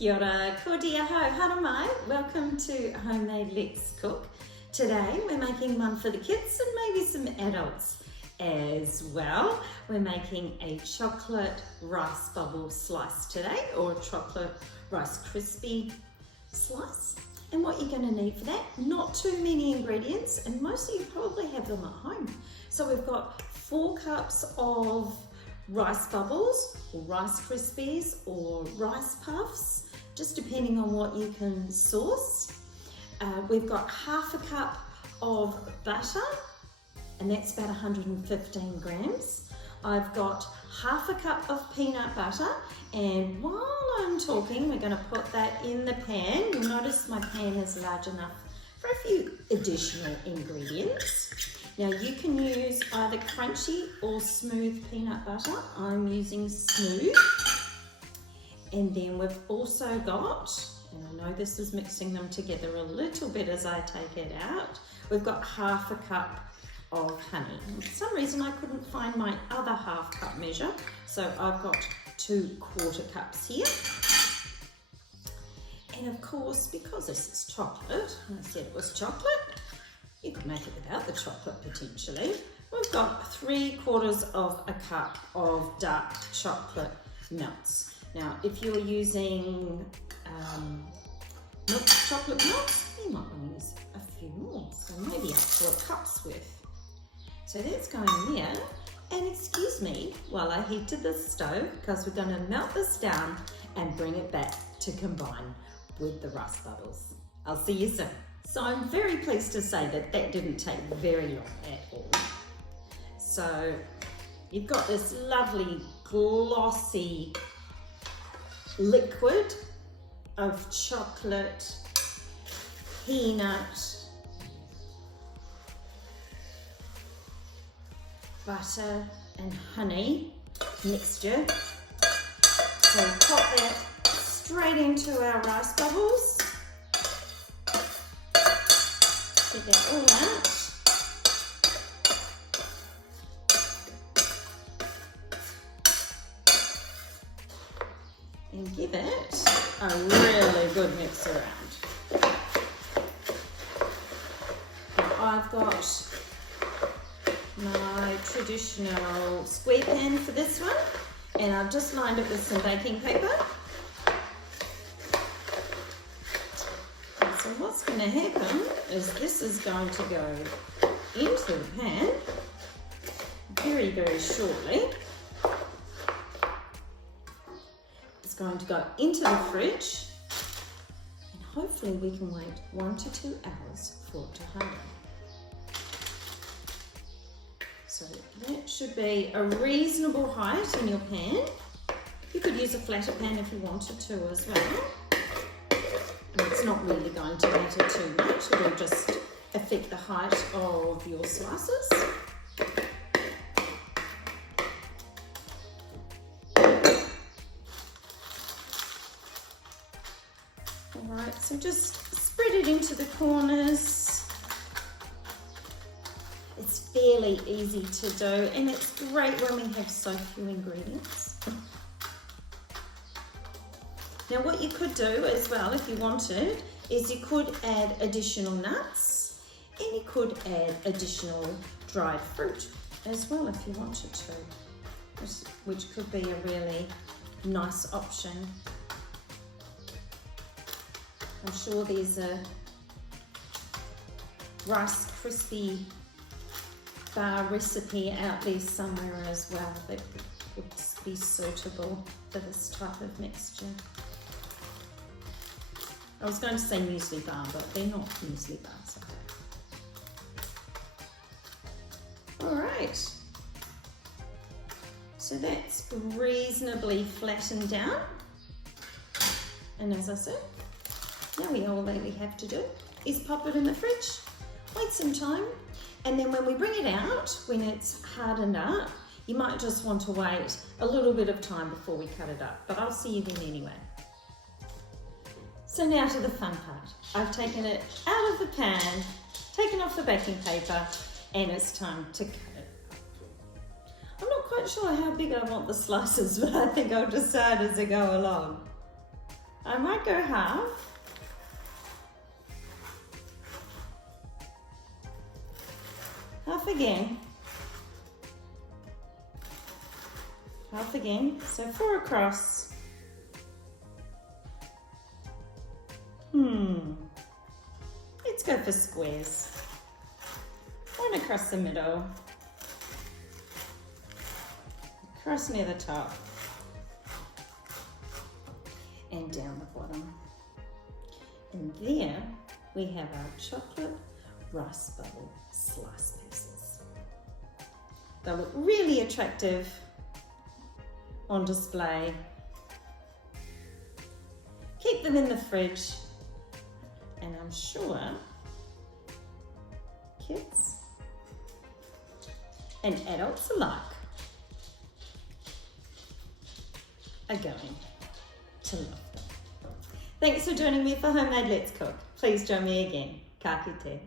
Kia ora, ko dia hau, hara mai. Welcome to Homemade Let's Cook. Today we're making one for the kids and maybe some adults as well. We're making a chocolate rice bubble slice today, or chocolate rice crispy slice. And what you're going to need for that, not too many ingredients, and most of you probably have them at home. So we've got 4 cups of rice bubbles, or rice krispies, or rice puffs, just depending on what you can source. We've got half a cup of butter, and that's about 115 grams. I've got half a cup of peanut butter, and while I'm talking, we're going to put that in the pan. You'll notice my pan is large enough for a few additional ingredients. Now you can use either crunchy or smooth peanut butter. I'm using smooth. And then we've also got, and I know this is mixing them together a little bit as I take it out, we've got half a cup of honey. And for some reason I couldn't find my other half cup measure, so I've got 2 quarter cups here. And of course, because this is chocolate, and I said it was chocolate, you could make it without the chocolate potentially. We've got 3/4 of a cup of dark chocolate melts. Now, if you're using milk chocolate melts, you might want to use a few more, so maybe up to a cup's worth. So that's going there. And excuse me while I head to the stove, because we're going to melt this down and bring it back to combine with the rice bubbles. I'll see you soon. So I'm very pleased to say that that didn't take very long at all. So you've got this lovely glossy liquid of chocolate, peanut, butter and honey mixture. So pop that straight into our rice bubbles. Get that all out. And give it a really good mix around. I've got my traditional square pan for this one, and I've just lined it with some baking paper. So what's going to happen is this is going to go into the pan very, very shortly. It's going to go into the fridge, and hopefully we can wait 1 to 2 hours for it to harden. So that should be a reasonable height in your pan. You could use a flatter pan if you wanted to as well. And it's not really going to matter too much, it'll just affect the height of your slices. Alright, so just spread it into the corners. It's fairly easy to do, and it's great when we have so few ingredients. Now what you could do as well, if you wanted, is you could add additional nuts, and you could add additional dried fruit as well if you wanted to, which could be a really nice option. I'm sure there's a rice crispy bar recipe out there somewhere as well that would be suitable for this type of mixture. I was going to say muesli bar, but they're not muesli bars. All right. So that's reasonably flattened down. And as I said, now all that we have to do is pop it in the fridge, wait some time, and then when we bring it out, when it's hardened up, you might just want to wait a little bit of time before we cut it up, but I'll see you then anyway. So now to the fun part. I've taken it out of the pan, taken off the baking paper, and it's time to cut it up. I'm not quite sure how big I want the slices, but I think I'll decide as I go along. I might go half. Half again. Half again. So 4 across. Let's go for squares. 1 across the middle. Across near the top. And down the bottom. And there we have our chocolate rice bubble slice pieces. They look really attractive on display. Keep them in the fridge, and I'm sure kids and adults alike are going to love them. Thanks for joining me for Homemade Let's Cook. Please join me again. Ka kite.